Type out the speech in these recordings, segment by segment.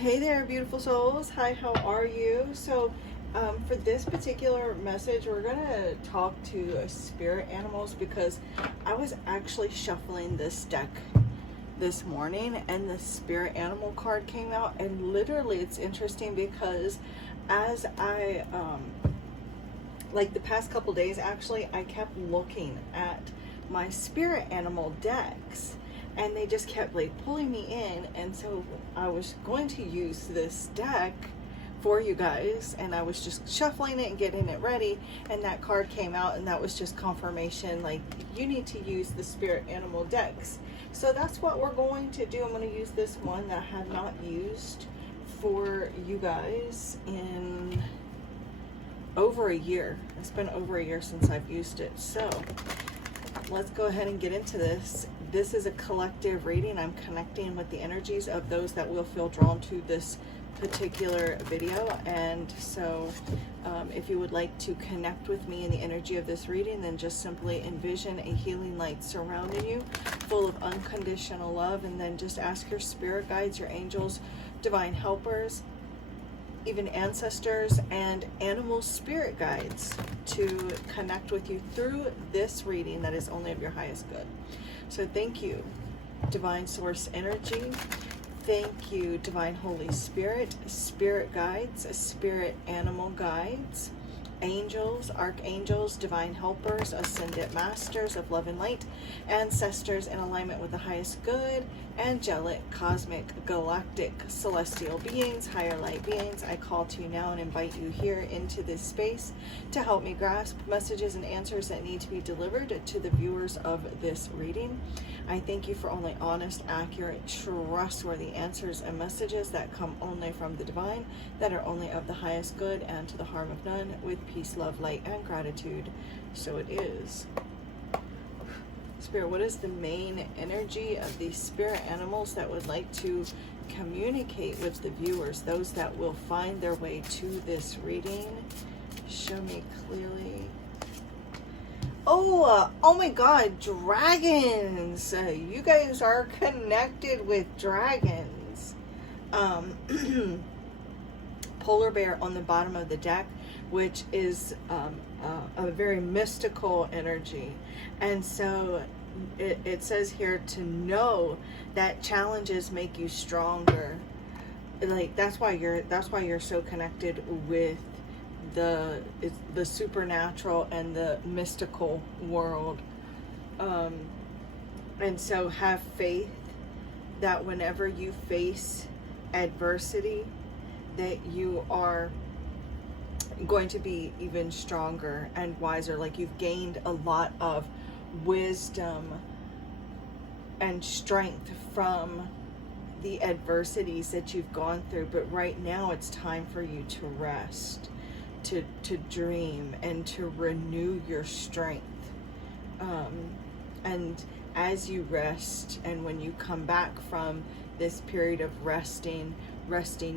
Hey there, beautiful souls. Hi, how are you? For this particular message, we're going to talk to spirit animals because I was actually shuffling this deck this morning and the spirit animal card came out. And literally, it's interesting because as I, like the past couple days, actually, I kept looking at my spirit animal decks and they just kept like pulling me in, and so I was going to use this deck for you guys, and I was just shuffling it and getting it ready, and that card came out, and that was just confirmation, like, you need to use the spirit animal decks. So that's what we're going to do. I'm going to use this one that I have not used for you guys in over a year. It's been over a year since I've used it. So let's go ahead and get into this. This is a collective reading. I'm connecting with the energies of those that will feel drawn to this particular video. And so if you would like to connect with me in the energy of this reading, then just simply envision a healing light surrounding you full of unconditional love, and then just ask your spirit guides, your angels, divine helpers, even ancestors and animal spirit guides to connect with you through this reading that is only of your highest good. So thank you, divine source energy. Thank you, divine Holy Spirit, spirit guides, spirit animal guides, angels, archangels, divine helpers, ascended masters of love and light, ancestors in alignment with the highest good, angelic, cosmic, galactic, celestial beings, higher light beings. I call to you now and invite you here into this space to help me grasp messages and answers that need to be delivered to the viewers of this reading. I thank you for only honest, accurate, trustworthy answers and messages that come only from the divine, that are only of the highest good and to the harm of none, with peace, love, light, and gratitude. So it is. Spirit, what is the main energy of these spirit animals that would like to communicate with the viewers, those that will find their way to this reading? Show me clearly. Oh my God, dragons! You guys are connected with dragons. Polar bear on the bottom of the deck, which is a very mystical energy. And so it says here to know that challenges make you stronger. Like that's why you're so connected with the supernatural and the mystical world. And so have faith that whenever you face adversity, that you are going to be even stronger and wiser. Like you've gained a lot of wisdom and strength from the adversities that you've gone through, but right now it's time for you to rest, to dream, and to renew your strength. And as you rest, and when you come back from this period of resting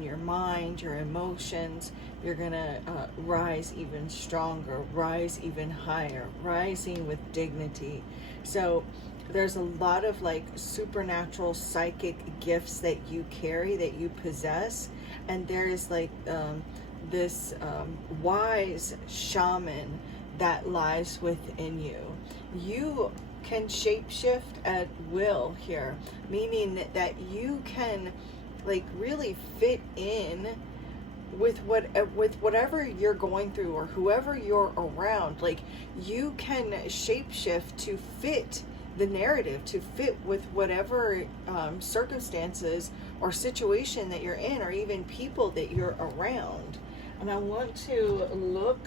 your mind, your emotions, you're gonna rise even stronger, rise even higher, rising with dignity. So there's a lot of like supernatural psychic gifts that you carry, that you possess, and there is like this wise shaman that lies within you. You can shapeshift at will here, meaning that you can like really fit in with whatever you're going through or whoever you're around. Like you can shapeshift to fit the narrative, to fit with whatever circumstances or situation that you're in, or even people that you're around. And I want to look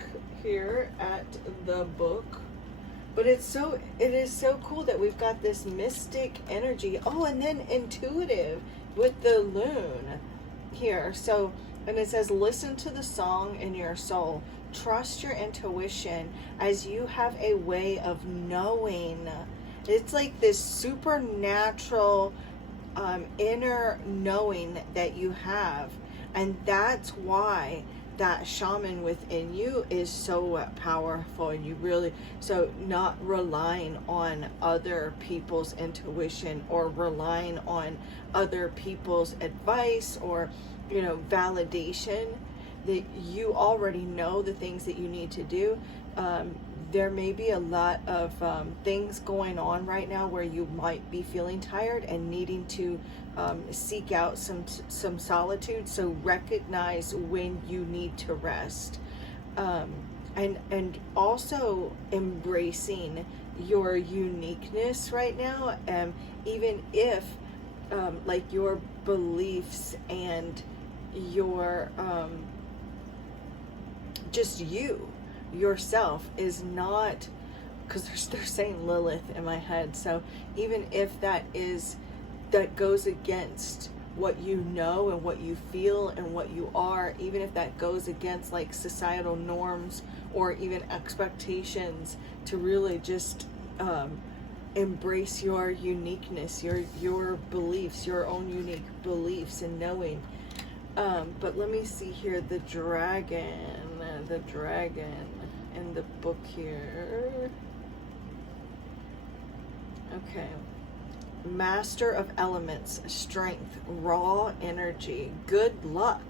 here at the book, but it is so cool that we've got this mystic energy. Oh, and then intuitive with the loon here. So, and it says, listen to the song in your soul. Trust your intuition, as you have a way of knowing. It's like this supernatural inner knowing that you have. And that's why that shaman within you is so powerful, and you really, so not relying on other people's intuition or relying on other people's advice or, you know, validation, that you already know the things that you need to do. There may be a lot of things going on right now where you might be feeling tired and needing to seek out some solitude. So recognize when you need to rest, and also embracing your uniqueness right now. Even if like your beliefs and your just you yourself is not, because they're saying Lilith in my head, so even if that goes against what you know and what you feel and what you are, even if that goes against like societal norms or even expectations, to really just embrace your uniqueness, your beliefs, your own unique beliefs, and knowing. But let me see here, the dragon in the book here. Okay. Master of elements, strength, raw energy, good luck,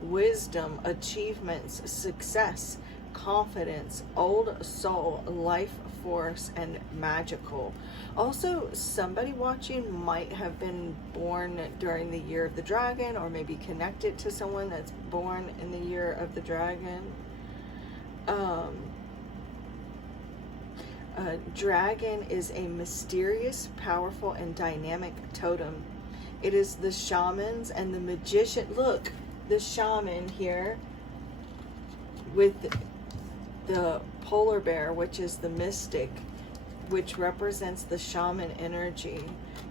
wisdom, achievements, success, confidence, old soul, life force, and magical. Also, somebody watching might have been born during the year of the dragon, or maybe connected to someone that's born in the year of the dragon. Dragon is a mysterious, powerful, and dynamic totem. It is the shamans and the magician. Look, the shaman here with the polar bear, which is the mystic, which represents the shaman energy.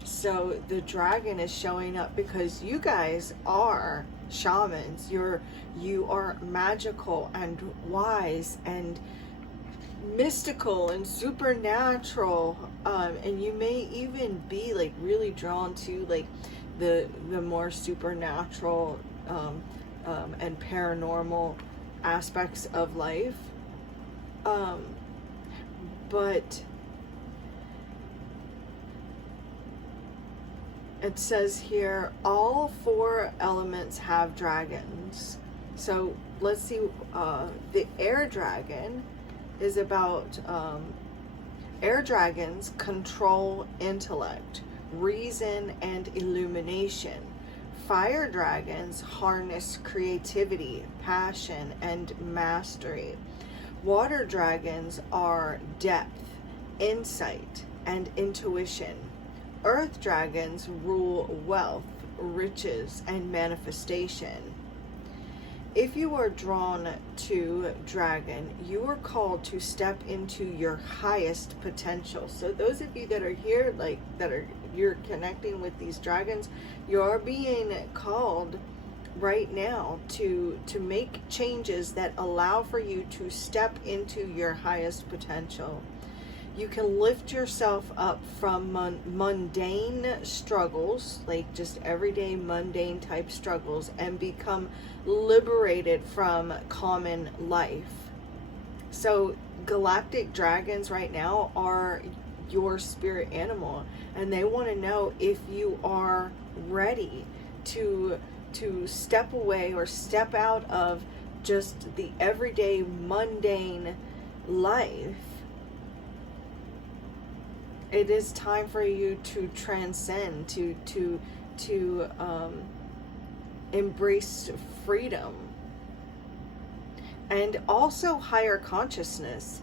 So the dragon is showing up because you guys are shamans. You are magical and wise and mystical and supernatural, and you may even be like really drawn to like the more supernatural and paranormal aspects of life, but it says here all 4 elements have dragons. So let's see, the air dragon is about air dragons control intellect, reason, and illumination. Fire dragons harness creativity, passion, and mastery. Water dragons are depth, insight, and intuition. Earth dragons rule wealth, riches, and manifestation. If you are drawn to dragon, you are called to step into your highest potential. So those of you that are here, like you're connecting with these dragons, you are being called right now to make changes that allow for you to step into your highest potential. You can lift yourself up from mundane struggles, like just everyday mundane type struggles, and become liberated from common life. So galactic dragons right now are your spirit animal, and they want to know if you are ready to step away or step out of just the everyday mundane life. It is time for you to transcend, to embrace freedom, and also higher consciousness.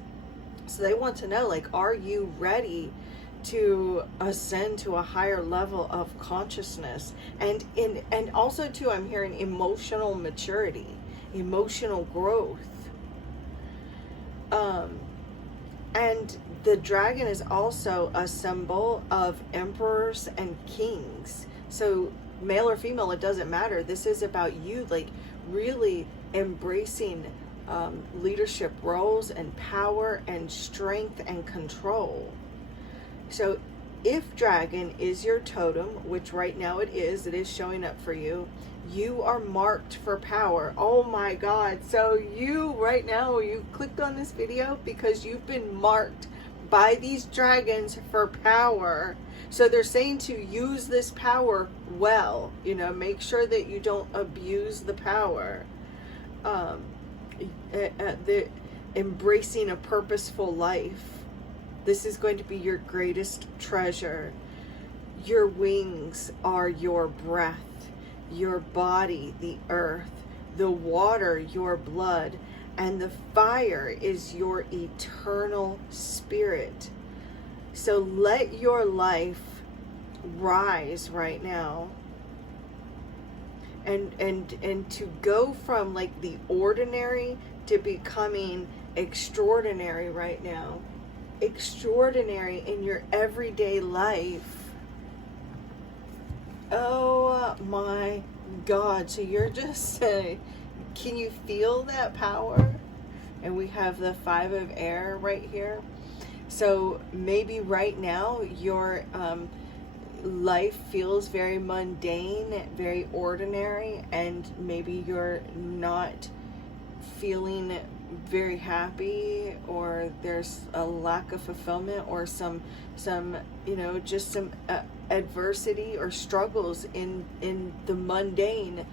So they want to know, like, are you ready to ascend to a higher level of consciousness? And also too, I'm hearing emotional maturity, emotional growth. And the dragon is also a symbol of emperors and kings. So male or female, it doesn't matter. This is about you, like, really embracing leadership roles and power and strength and control. So if dragon is your totem, which right now it is showing up for you, you are marked for power. Oh my God. So you right now, you clicked on this video because you've been marked by these dragons for power. So they're saying to use this power well, you know, make sure that you don't abuse the power. The embracing a purposeful life. This is going to be your greatest treasure. Your wings are your breath, your body, the earth, the water, your blood, and the fire is your eternal spirit. So let your life rise right now. And to go from like the ordinary to becoming extraordinary right now. Extraordinary in your everyday life. Oh my God. So you're just saying, can you feel that power? And we have the 5 of air right here. So maybe right now your life feels very mundane, very ordinary, and maybe you're not feeling very happy, or there's a lack of fulfillment, or some you know, just some adversity or struggles in the mundane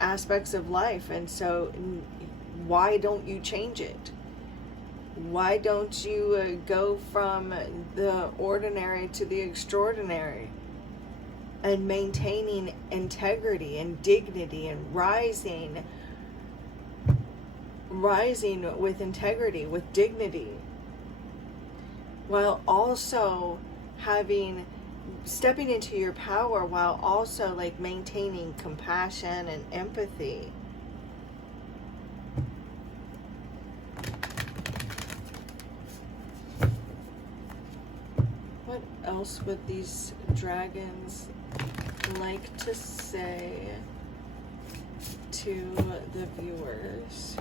aspects of life. And so why don't you change it? Why don't you go from the ordinary to the extraordinary, and maintaining integrity and dignity and rising with integrity, with dignity, while also stepping into your power, while also like maintaining compassion and empathy. What else would these dragons like to say to the viewers?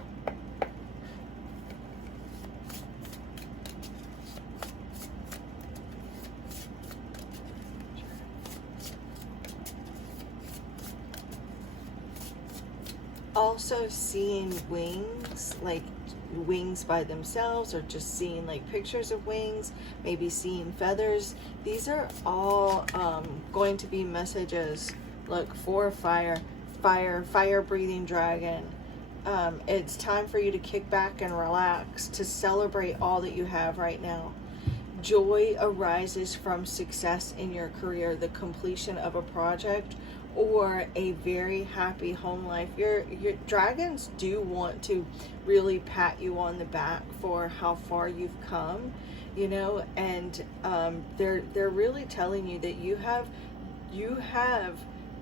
Also seeing wings, like wings by themselves, or just seeing like pictures of wings, maybe seeing feathers. These are all going to be messages. Look, for fire breathing dragon. It's time for you to kick back and relax, to celebrate all that you have right now. Joy arises from success in your career, the completion of a project, or a very happy home life. Your dragons do want to really pat you on the back for how far you've come, you know, and they're really telling you that you have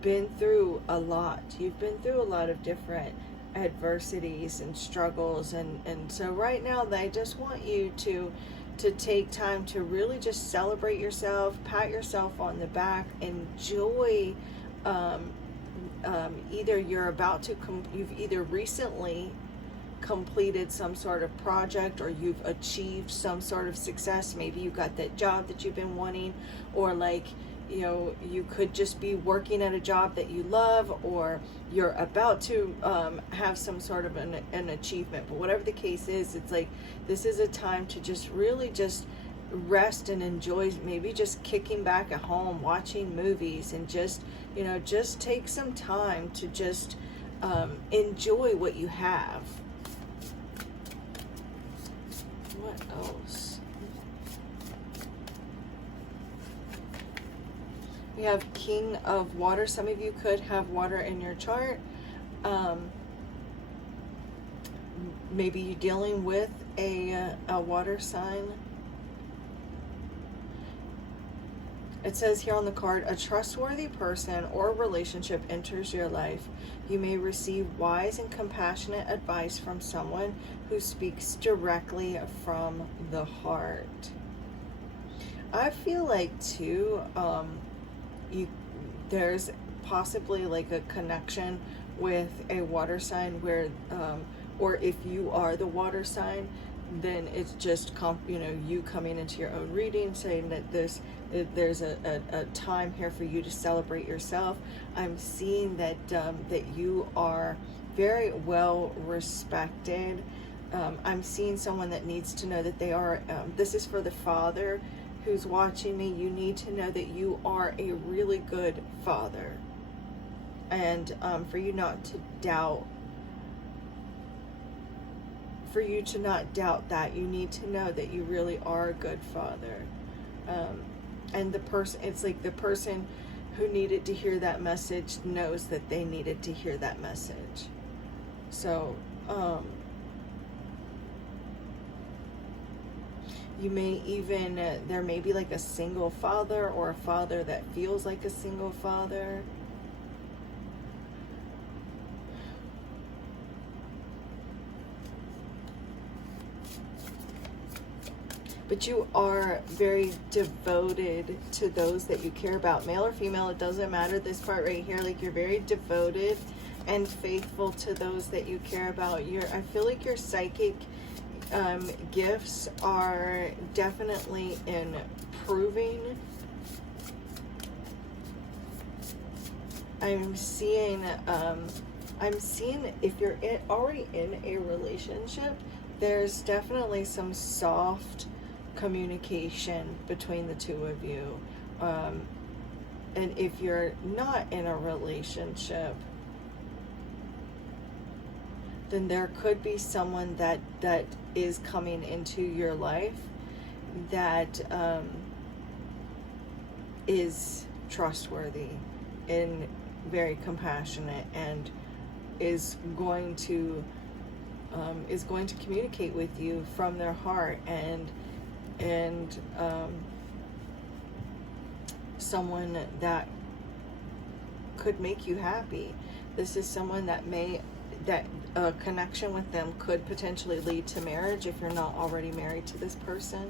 been through a lot. You've been through a lot of different adversities and struggles, and so right now they just want you to take time to really just celebrate yourself, pat yourself on the back, enjoy. Either you've either recently completed some sort of project, or you've achieved some sort of success. Maybe you got that job that you've been wanting, or like, you know, you could just be working at a job that you love, or you're about to have some sort of an achievement. But whatever the case is, it's like this is a time to just really just rest and enjoy, maybe just kicking back at home, watching movies, and just, you know, just take some time to just enjoy what you have. What else? We have King of Water. Some of you could have water in your chart. Maybe you're dealing with a water sign. It says here on the card, a trustworthy person or relationship enters your life. You may receive wise and compassionate advice from someone who speaks directly from the heart. I feel like too, there's possibly like a connection with a water sign where, or if you are the water sign, then it's just you coming into your own reading, saying that there's a time here for you to celebrate yourself. I'm seeing that that you are very well respected. I'm seeing someone that needs to know that they are, this is for the father who's watching me. You need to know that you are a really good father. And for you not to doubt, that, you need to know that you really are a good father. And it's like the person who needed to hear that message knows that they needed to hear that message. So, you may even, there may be like a single father, or a father that feels like a single father. But you are very devoted to those that you care about. Male or female, it doesn't matter. This part right here, like, you're very devoted and faithful to those that you care about. I feel like your psychic gifts are definitely improving. I'm seeing if you're already in a relationship, there's definitely some soft communication between the two of you. And if you're not in a relationship, then there could be someone that is coming into your life that is trustworthy and very compassionate, and is going to communicate with you from their heart, and someone that could make you happy. This is someone that a connection with them could potentially lead to marriage if you're not already married to this person.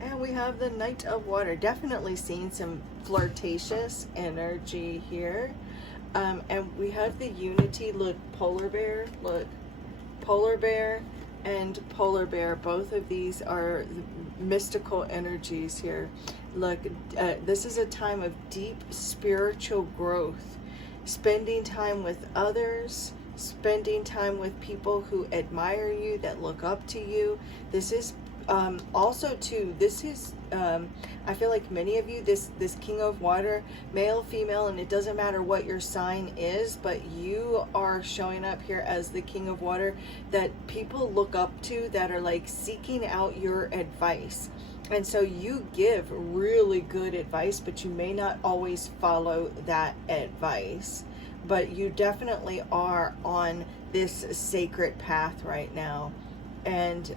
And we have the Knight of Water. Definitely seeing some flirtatious energy here. And we have the Unity. Look, Polar Bear. Look, Polar Bear and Polar Bear. Both of these are mystical energies here. Look, this is a time of deep spiritual growth. Spending time with others. Spending time with people who admire you, that look up to you. This is also too, this is I feel like many of you, this King of Water, male, female, and it doesn't matter what your sign is, but you are showing up here as the King of Water that people look up to, that are like seeking out your advice. And so you give really good advice, but you may not always follow that advice. But you definitely are on this sacred path right now, and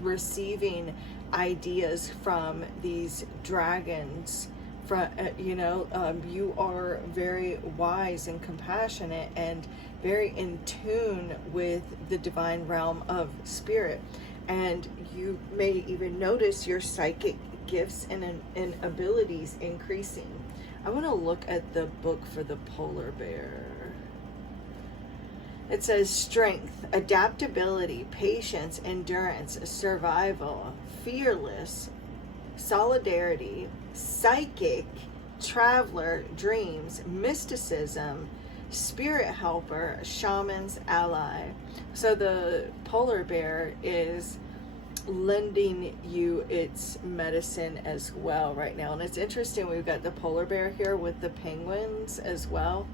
receiving ideas from these dragons. From you are very wise and compassionate, and very in tune with the divine realm of spirit. And you may even notice your psychic gifts and abilities increasing. I want to look at the book for the Polar Bear. It says strength, adaptability, patience, endurance, survival, fearless, solidarity, psychic, traveler, dreams, mysticism, spirit helper, shaman's ally. So the Polar Bear is lending you its medicine as well right now. And it's interesting, we've got the Polar Bear here with the penguins as well.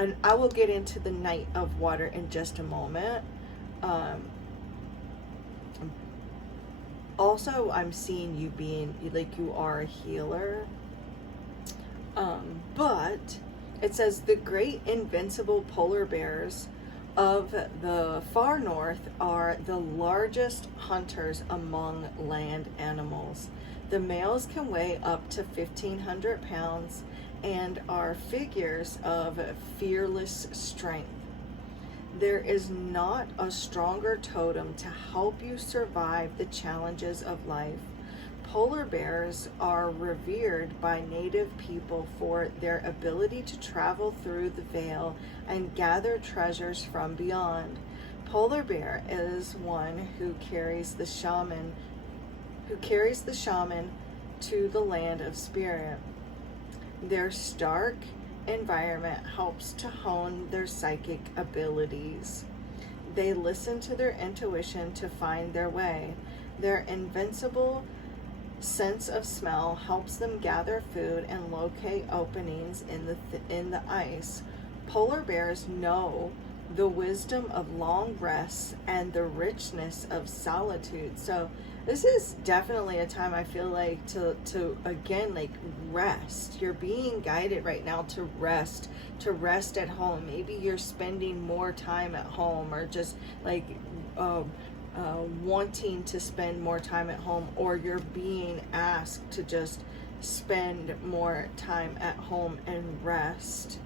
And I will get into the Knight of Water in just a moment. Also, I'm seeing you being like, you are a healer. But it says the great invincible polar bears of the far north are the largest hunters among land animals. The males can weigh up to 1,500 pounds and are figures of fearless strength. There is not a stronger totem to help you survive the challenges of life. Polar bears are revered by native people for their ability to travel through the veil and gather treasures from beyond. Polar bear is one who carries the shaman to the land of spirit. Their stark environment helps to hone their psychic abilities. They listen to their intuition to find their way. Their invincible sense of smell helps them gather food and locate openings in the ice. Polar bears know the wisdom of long rests and the richness of solitude. So this is definitely a time I feel like to again, like, rest. You're being guided right now to rest at home. Maybe you're spending more time at home, or just like wanting to spend more time at home, or you're being asked to just spend more time at home and rest.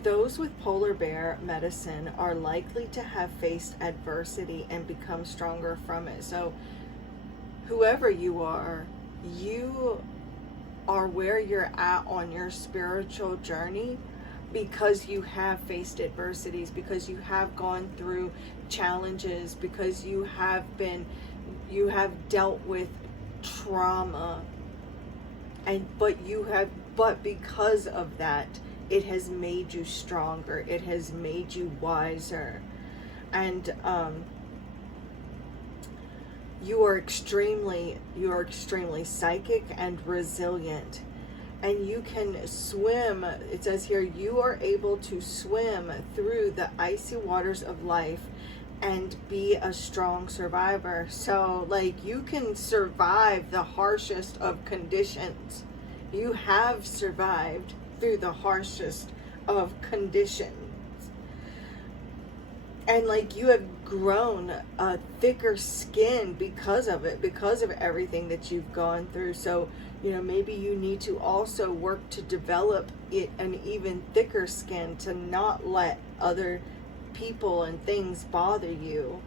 Those with polar bear medicine are likely to have faced adversity and become stronger from it. So whoever you are where you're at on your spiritual journey because you have faced adversities, because you have gone through challenges, because you have dealt with trauma, but because of that, it has made you stronger. It has made you wiser. And you are extremely psychic and resilient. And you can swim. It says here, you are able to swim through the icy waters of life and be a strong survivor. So, like, you can survive the harshest of conditions. You have survived through the harshest of conditions, and like, you have grown a thicker skin because of it, because of everything that you've gone through. So, you know, maybe you need to also work to develop an even thicker skin, to not let other people and things bother you.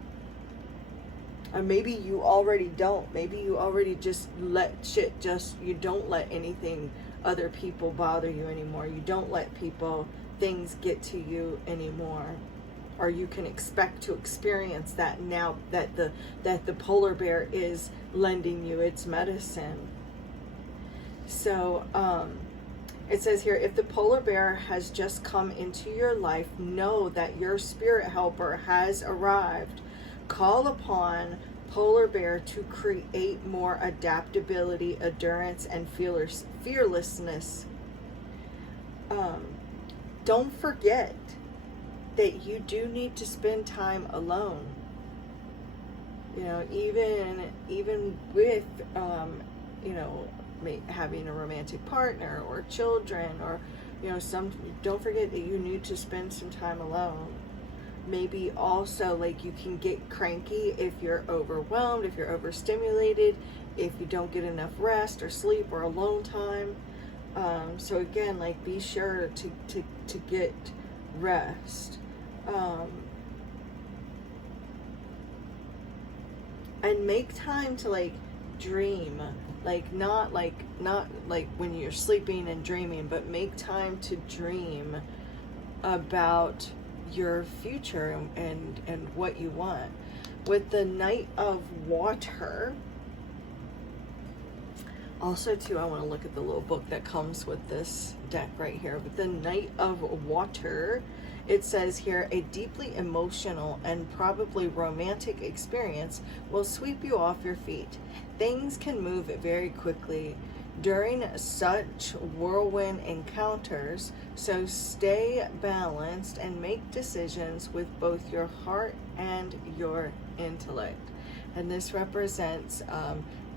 Or maybe you already don't. Maybe you already just let shit, you don't let anything, other people, bother you anymore. You don't let things get to you anymore. Or you can expect to experience that now that the polar bear is lending you its medicine. So it says here, if the polar bear has just come into your life, know that your spirit helper has arrived. Call upon polar bear to create more adaptability, endurance, and fearlessness. Don't forget that you do need to spend time alone. You know, even with having a romantic partner or children, or don't forget that you need to spend some time alone. Maybe also, like, you can get cranky if you're overwhelmed, if you're overstimulated, if you don't get enough rest or sleep or alone time. So again, like, be sure to get rest. And make time to, like, dream. Like, not like when you're sleeping and dreaming, but make time to dream about your future and what you want. With the Knight of Water, also too, I want to look at the little book that comes with this deck right here. With the Knight of Water, it says here, a deeply emotional and probably romantic experience will sweep you off your feet. Things can move very quickly during such whirlwind encounters, so stay balanced and make decisions with both your heart and your intellect. And this represents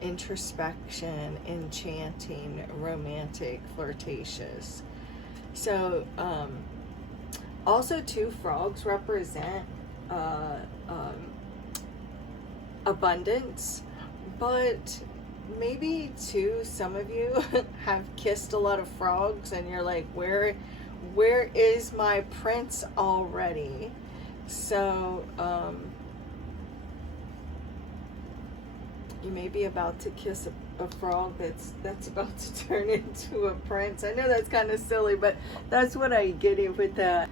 introspection, enchanting, romantic, flirtatious. So also too, frogs represent abundance, but maybe too, some of you have kissed a lot of frogs and you're like, where Where is my prince already? So, you may be about to kiss a frog that's about to turn into a prince. I know that's kind of silly, but that's what I get it with that.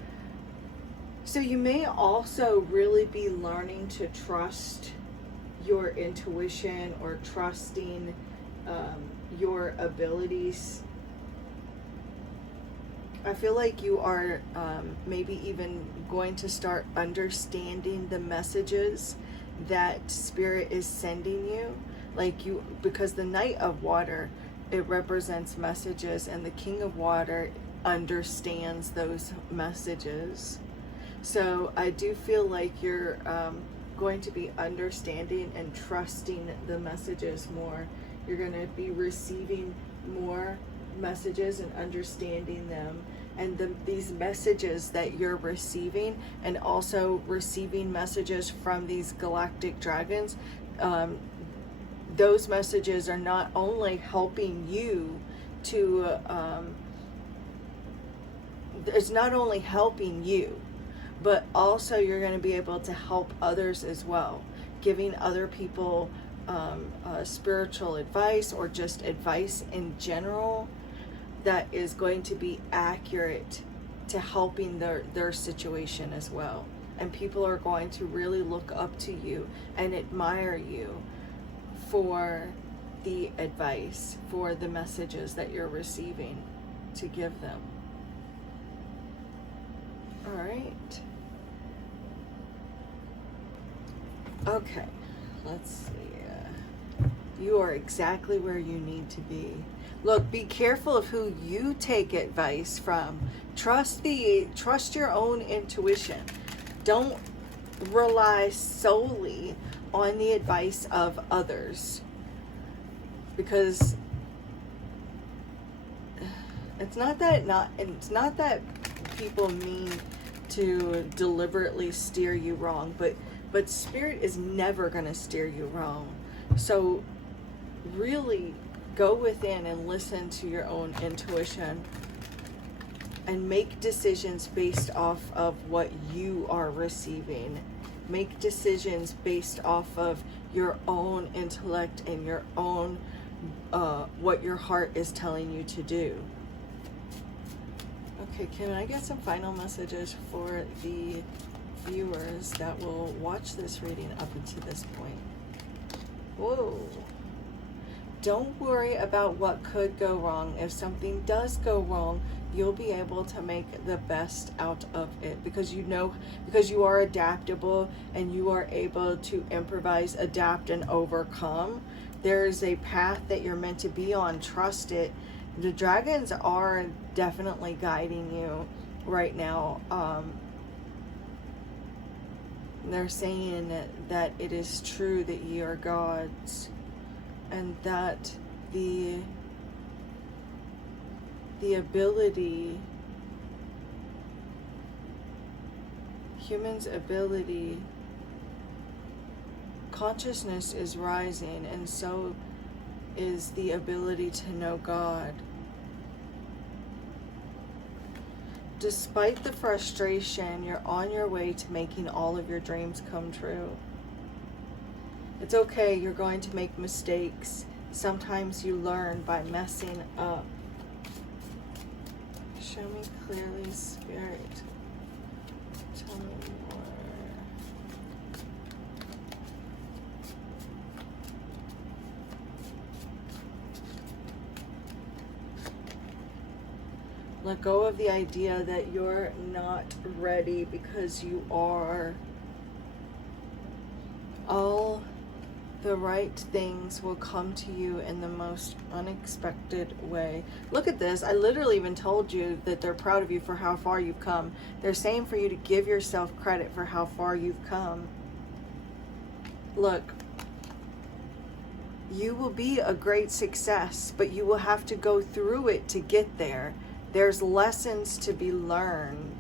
So you may also really be learning to trust your intuition or trusting your abilities. I feel like you are maybe even going to start understanding the messages that Spirit is sending you. Like you, because the Knight of Water, it represents messages, and the King of Water understands those messages. So I do feel like you're going to be understanding and trusting the messages more. You're going to be receiving more messages and understanding them, and these messages that you're receiving, and also receiving messages from these galactic dragons, those messages are not only helping you to it's not only helping you, but also you're going to be able to help others as well, giving other people spiritual advice or just advice in general that is going to be accurate to helping their situation as well. And people are going to really look up to you and admire you for the advice, for the messages that you're receiving to give them. All right. Okay, let's see. You are exactly where you need to be. Look, be careful of who you take advice from. Trust your own intuition. Don't rely solely on the advice of others, because it's not that people mean to deliberately steer you wrong, but Spirit is never going to steer you wrong. So really go within and listen to your own intuition and make decisions based off of what you are receiving. Make decisions based off of your own intellect and your own what your heart is telling you to do. Okay, can I get some final messages for the viewers that will watch this reading up until this point? Whoa. Don't worry about what could go wrong. If something does go wrong, you'll be able to make the best out of it, because you are adaptable and you are able to improvise, adapt, and overcome. There's a path that you're meant to be on. Trust it. The dragons are definitely guiding you right now. They're saying that it is true that ye are gods, and that the ability, humans' ability, consciousness is rising, and so is the ability to know God. Despite the frustration, you're on your way to making all of your dreams come true. It's okay, you're going to make mistakes. Sometimes you learn by messing up. Show me clearly, Spirit. Tell me more. Let go of the idea that you're not ready, because you are. All the right things will come to you in the most unexpected way. Look at this. I literally even told you that they're proud of you for how far you've come. They're saying for you to give yourself credit for how far you've come. Look, you will be a great success, but you will have to go through it to get there. There's lessons to be learned.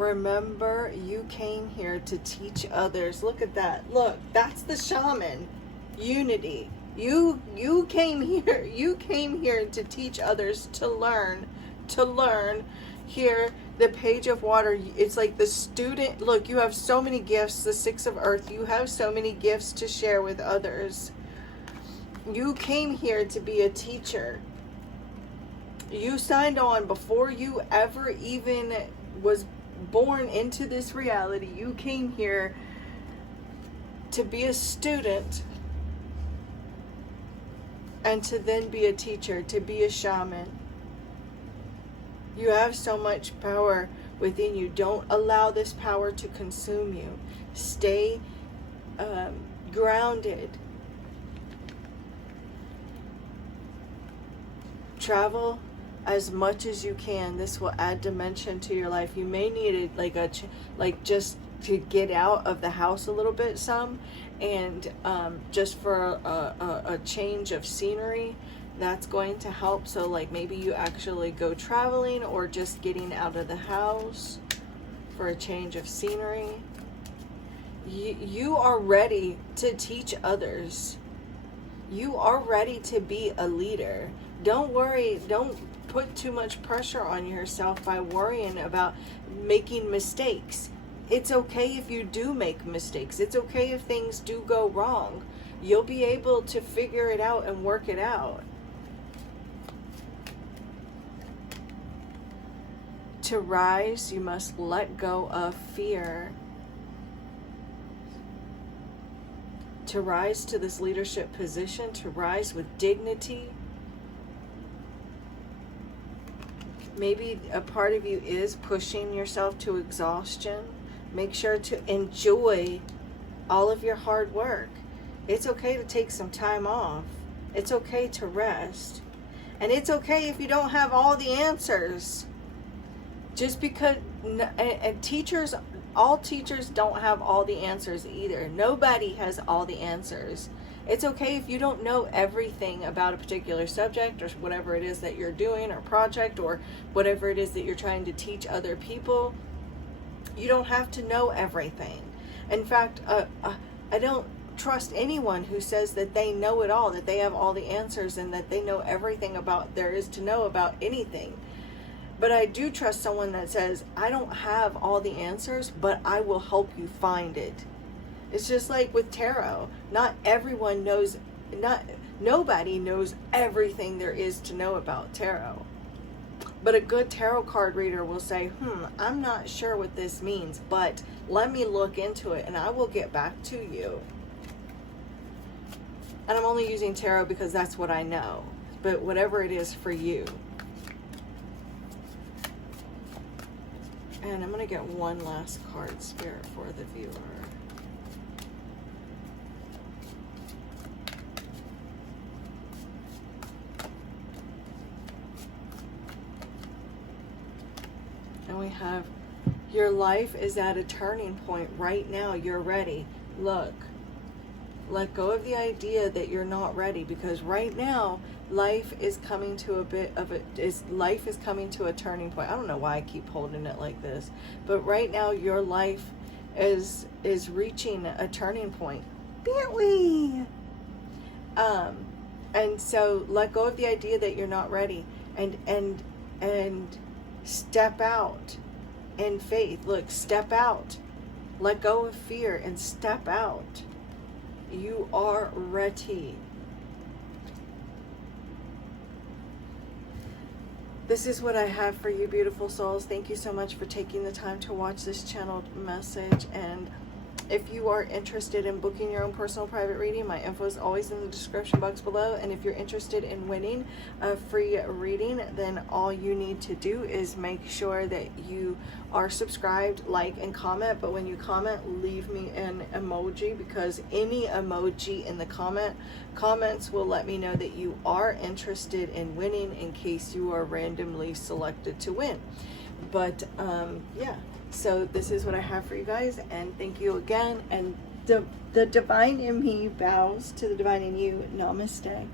Remember, you came here to teach others. Look at that. Look, that's the shaman. Unity. You came here. You came here to teach others, to learn. Here, the Page of Water. It's like the student. Look, you have so many gifts. The Six of Earth. You have so many gifts to share with others. You came here to be a teacher. You signed on before you ever even was born into this reality. You came here to be a student and to then be a teacher, to be a shaman. You have so much power within you. Don't allow this power to consume you. Stay grounded. Travel as much as you can. This will add dimension to your life. You may need it like just to get out of the house a little bit and just for a change of scenery. That's going to help. So like maybe you actually go traveling or just getting out of the house for a change of scenery. You are ready to teach others. You are ready to be a leader. Don't worry. Don't put too much pressure on yourself by worrying about making mistakes. It's okay if you do make mistakes. It's okay if things do go wrong. You'll be able to figure it out and work it out. To rise, you must let go of fear. To rise to this leadership position, to rise with dignity. Maybe a part of you is pushing yourself to exhaustion. Make sure to enjoy all of your hard work. It's okay to take some time off. It's okay to rest. And it's okay if you don't have all the answers. Just because, and teachers, all teachers don't have all the answers either. Nobody has all the answers. It's okay if you don't know everything about a particular subject or whatever it is that you're doing or project or whatever it is that you're trying to teach other people. You don't have to know everything. In fact, I don't trust anyone who says that they know it all, that they have all the answers and that they know everything about there is to know about anything. But I do trust someone that says, I don't have all the answers, but I will help you find it. It's just like with tarot. Not everyone knows, nobody knows everything there is to know about tarot. But a good tarot card reader will say, I'm not sure what this means, but let me look into it and I will get back to you. And I'm only using tarot because that's what I know. But whatever it is for you. And I'm going to get one last card, Spirit, for the viewer. And we have, your life is at a turning point right now. You're ready. Look, let go of the idea that you're not ready, because right now life is coming to life is coming to a turning point. I don't know why I keep holding it like this, but right now your life is reaching a turning point. Bentley. And so let go of the idea that you're not ready and step out in faith. Look, step out. Let go of fear and step out. You are ready. This is what I have for you, beautiful souls. Thank you so much for taking the time to watch this channeled message. And if you are interested in booking your own personal private reading, my info is always in the description box below. And if you're interested in winning a free reading, then all you need to do is make sure that you are subscribed, like, and comment. But when you comment, leave me an emoji, because any emoji in the comments will let me know that you are interested in winning, in case you are randomly selected to win. But yeah. So this is what I have for you guys, and thank you again. And the divine in me bows to the divine in you. Namaste.